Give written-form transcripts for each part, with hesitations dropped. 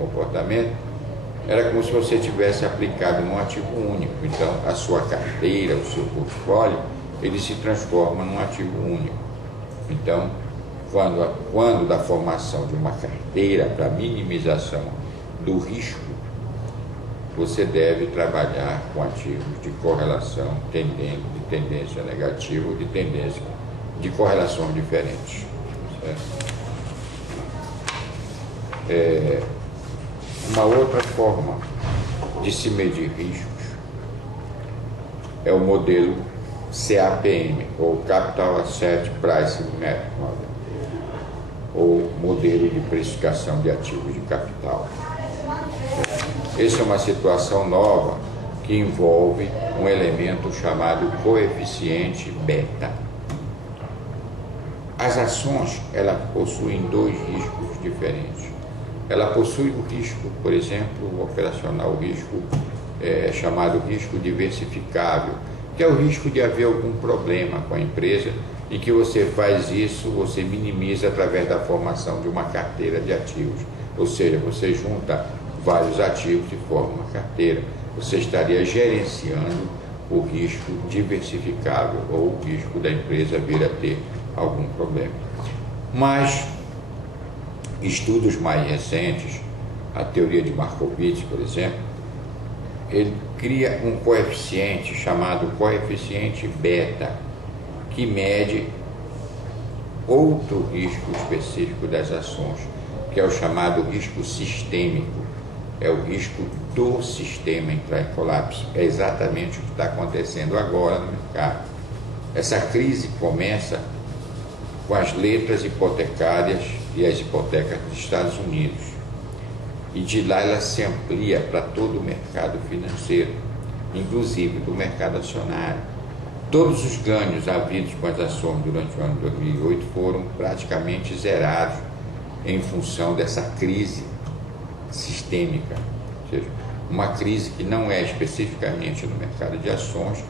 comportamento, era como se você tivesse aplicado num ativo único. Então, a sua carteira, o seu portfólio, ele se transforma num ativo único. Então, quando da formação de uma carteira para minimização do risco, você deve trabalhar com ativos de correlação de tendência negativa ou de correlações diferentes. Certo? Uma outra forma de se medir riscos é o modelo CAPM, ou Capital Asset Pricing Method, ou modelo de precificação de ativos de capital. Essa é uma situação nova que envolve um elemento chamado coeficiente beta. As ações, elas possuem dois riscos diferentes. Ela possui o risco, por exemplo, operacional, o risco chamado risco diversificável, que é o risco de haver algum problema com a empresa e que você faz isso, você minimiza através da formação de uma carteira de ativos. Ou seja, você junta vários ativos e forma uma carteira. Você estaria gerenciando o risco diversificável ou o risco da empresa vir a ter algum problema. Mas estudos mais recentes, a teoria de Markowitz, por exemplo, ele cria um coeficiente chamado coeficiente beta, que mede outro risco específico das ações, que é o chamado risco sistêmico. É o risco do sistema entrar em colapso. É exatamente o que está acontecendo agora no mercado. Essa crise começa com as letras hipotecárias e as hipotecas dos Estados Unidos. E de lá ela se amplia para todo o mercado financeiro, inclusive do mercado acionário. Todos os ganhos havidos com as ações durante o ano de 2008 foram praticamente zerados em função dessa crise sistêmica, ou seja, uma crise que não é especificamente no mercado de ações,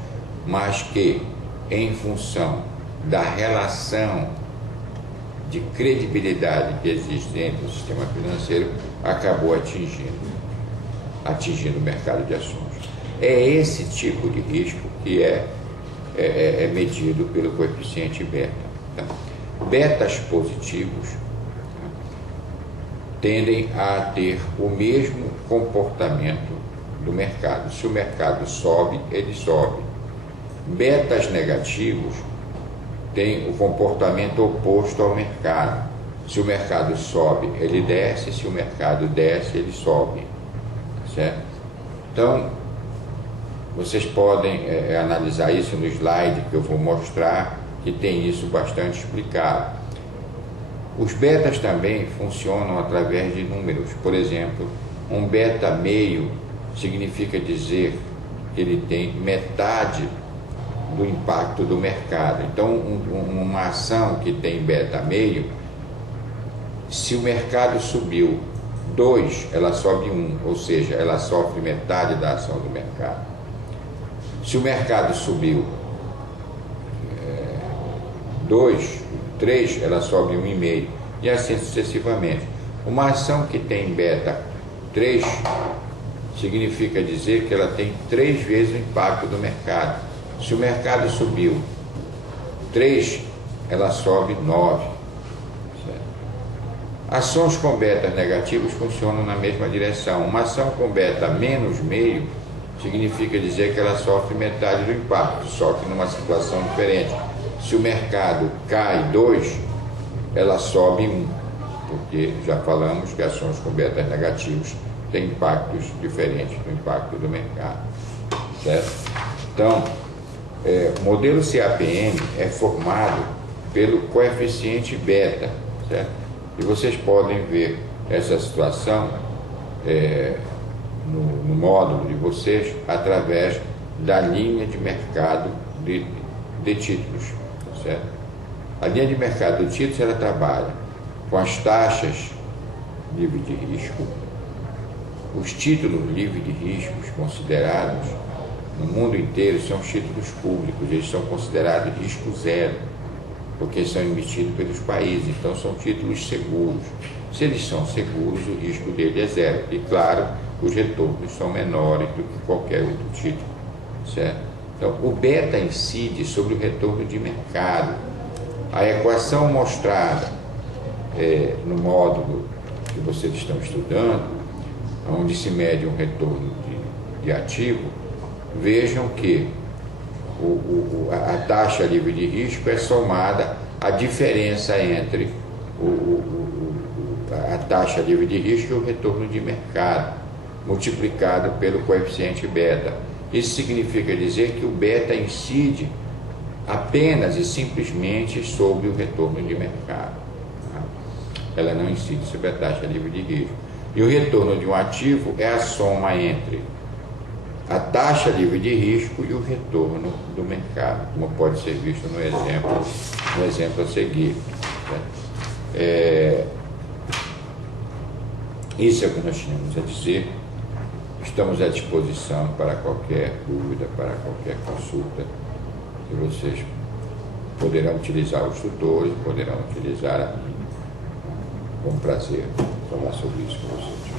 mas que, em função da relação de credibilidade que existe dentro do sistema financeiro, acabou atingindo o mercado de ações. É esse tipo de risco que é medido pelo coeficiente beta. Tá? Betas positivos tendem a ter o mesmo comportamento do mercado. Se o mercado sobe, ele sobe. Betas negativos têm o comportamento oposto ao mercado. Se o mercado sobe, ele desce. Se o mercado desce, ele sobe. Certo? Então, vocês podem analisar isso no slide que eu vou mostrar, que tem isso bastante explicado. Os betas também funcionam através de números. Por exemplo, um beta meio significa dizer que ele tem metade do impacto do mercado. Então, uma ação que tem beta meio, se o mercado subiu 2, ela sobe 1, ou seja, ela sofre metade da ação do mercado. Se o mercado subiu 2, 3, ela sobe 1,5, e assim sucessivamente. Uma ação que tem beta 3 significa dizer que ela tem 3 vezes o impacto do mercado. Se o mercado subiu 3, ela sobe 9. Certo? Ações com betas negativos funcionam na mesma direção. Uma ação com beta menos meio significa dizer que ela sofre metade do impacto, só que numa situação diferente. Se o mercado cai 2, ela sobe 1, porque já falamos que ações com betas negativos têm impactos diferentes do impacto do mercado. Certo? Então, o modelo CAPM é formado pelo coeficiente beta, certo? E vocês podem ver essa situação no módulo de vocês através da linha de mercado de títulos, certo? A linha de mercado de títulos, ela trabalha com as taxas livres de risco. Os títulos livres de riscos considerados no mundo inteiro são títulos públicos, eles são considerados risco zero, porque são emitidos pelos países, então são títulos seguros. Se eles são seguros, o risco dele é zero. E claro, os retornos são menores do que qualquer outro título, certo? Então, o beta incide sobre o retorno de mercado. A equação mostrada no módulo que vocês estão estudando, onde se mede um retorno de ativo, vejam que a taxa livre de risco é somada à diferença entre a taxa livre de risco e o retorno de mercado, multiplicado pelo coeficiente beta. Isso significa dizer que o beta incide apenas e simplesmente sobre o retorno de mercado. Ela não incide sobre a taxa livre de risco. E o retorno de um ativo é a soma entre a taxa livre de risco e o retorno do mercado, como pode ser visto no exemplo a seguir. Isso é o que nós tínhamos a dizer. Estamos à disposição para qualquer dúvida, para qualquer consulta, que vocês poderão utilizar os tutores, poderão utilizar a mim. Com prazer falar sobre isso com vocês.